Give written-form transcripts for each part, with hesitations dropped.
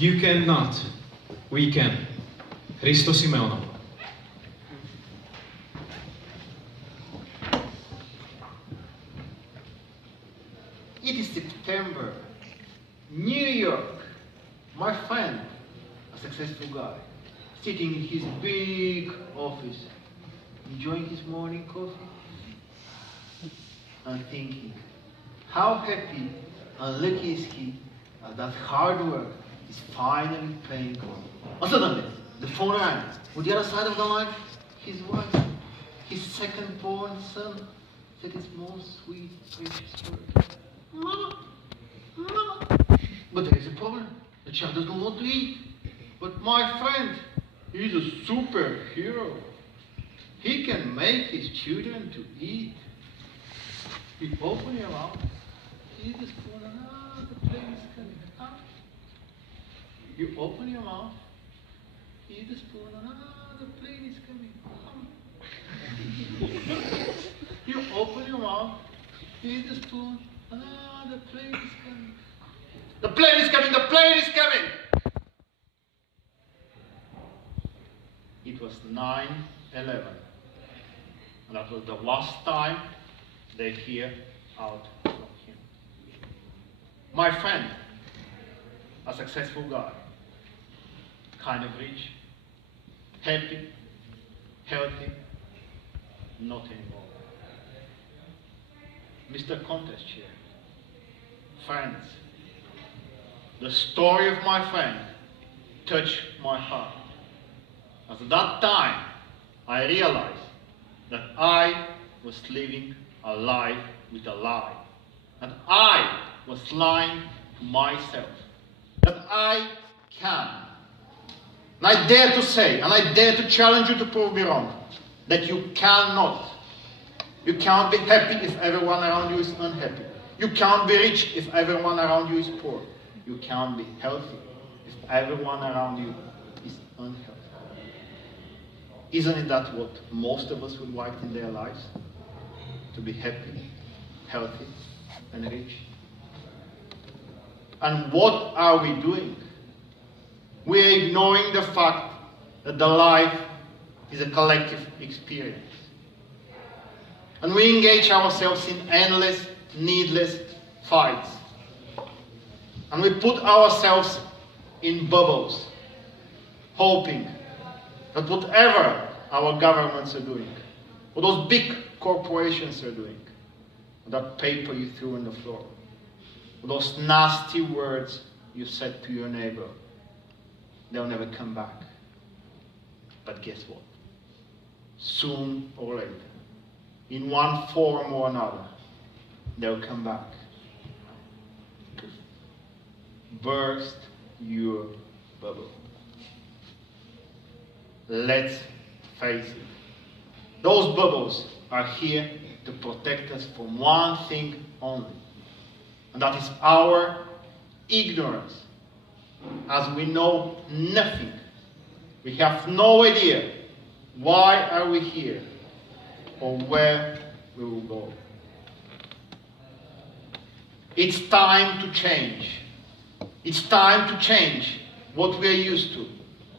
You cannot. We can. Христо Симеонов. It is September. New York. My friend, a successful guy, sitting in his big office, enjoying his morning coffee, and thinking, how happy and lucky is he that hard work is finally paying off. And suddenly, the phone rang. On the other side of the line, his wife, his second-born son, said his most sweet, precious word. Mama, Mama. But there is a problem. The child does not want to eat. But my friend, he's a superhero. He can make his children to eat. You open your mouth, eat the spoon, and the plate is coming. You open your mouth, eat the spoon, and the plate is coming. You open your mouth, eat the spoon, and the plate is coming. The plane is coming, the plane is coming! It was 9/11. And that was the last time they hear out from him. My friend, a successful guy, kind of rich, happy, healthy, not anymore. Mr. Contest Chair, friends, the story of my friend touched my heart. As at that time, I realized that I was living a life with a lie. That I was lying to myself. That I can. And I dare to say, and I dare to challenge you to prove me wrong, that you cannot. You can't be happy if everyone around you is unhappy. You can't be rich if everyone around you is poor. You can't be healthy if everyone around you is unhealthy. Isn't it that what most of us would like in their lives? To be happy, healthy, and rich. And what are we doing? We're ignoring the fact that the life is a collective experience. And we engage ourselves in endless, needless fights. And we put ourselves in bubbles, hoping that whatever our governments are doing, what those big corporations are doing, that paper you threw on the floor, those nasty words you said to your neighbor, they'll never come back. But guess what? Soon or later, in one form or another, they'll come back. Burst your bubble. Let's face it. Those bubbles are here to protect us from one thing only. And that is our ignorance. As we know nothing. We have no idea why are we here or where we will go. It's time to change. It's time to change what we are used to.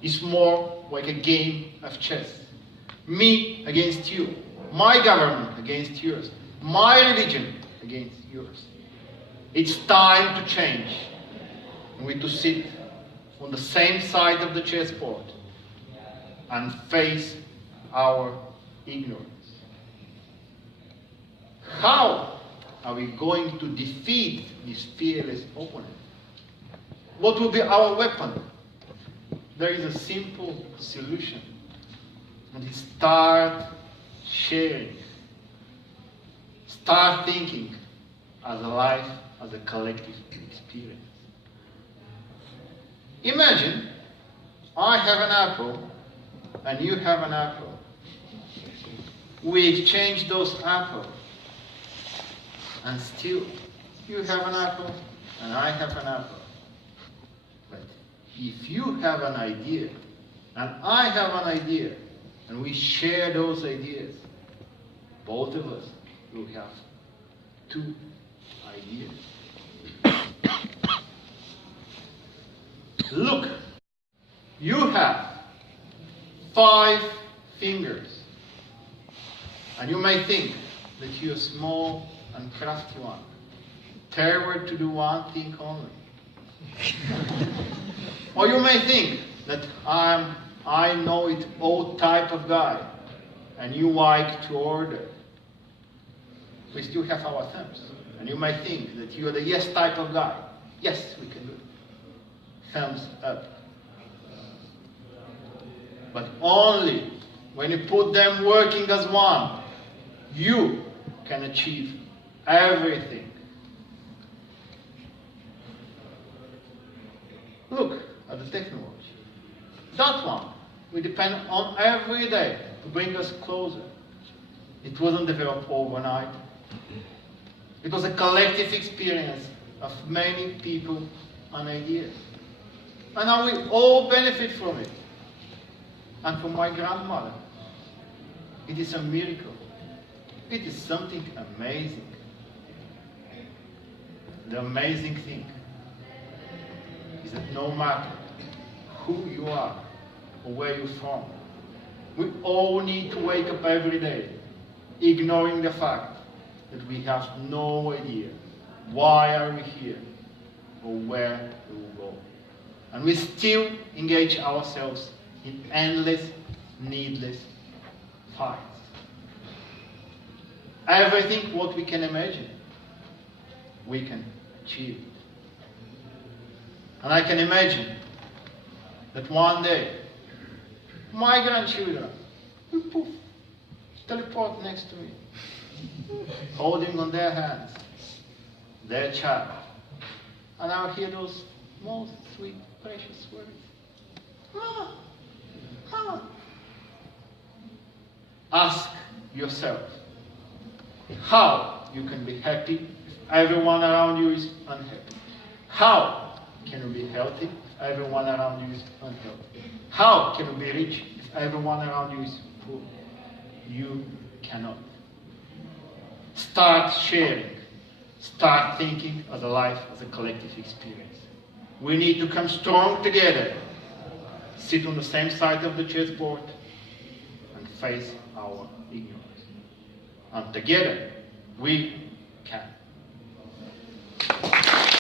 It's more like a game of chess. Me against you. My government against yours. My religion against yours. It's time to change. And we to sit on the same side of the chessboard and face our ignorance. How are we going to defeat this fearless opponent? What will be our weapon? There is a simple solution. And it's start sharing. Start thinking as a life, as a collective experience. Imagine I have an apple and you have an apple. We exchange those apples. And still, you have an apple and I have an apple. But if you have an idea and I have an idea and we share those ideas, both of us will have two ideas. Look, you have 5 fingers. And you may think that you're a small and crafty one, tailored to do one thing only. Or you may think that I know it all type of guy, and you like to order. We still have our thumbs. And you may think that you are the yes type of guy. Yes, we can do it. Thumbs up. But only when you put them working as one, you can achieve everything. Look at the technology. That one we depend on every day to bring us closer. It wasn't developed overnight. It was a collective experience of many people and ideas. And now we all benefit from it. And from my grandmother. It is a miracle. It is something amazing. The amazing thing is that no matter who you are or where you're from, we all need to wake up every day ignoring the fact that we have no idea why are we here or where we will go. And we still engage ourselves in endless, needless fights. Everything what we can imagine, we can achieve it. And I can imagine that one day, my grandchildren will poof, teleport next to me, holding on their hands their child. And I'll hear those most sweet, precious words. Mama, Mama. Ask yourself how you can be happy if everyone around you is unhappy. How can you be healthy if everyone around you is unhealthy? How can you be rich if everyone around you is poor? You cannot. Start sharing. Start thinking of the life as a collective experience. We need to come strong together, sit on the same side of the chessboard, and face our ignorance. And together, we can.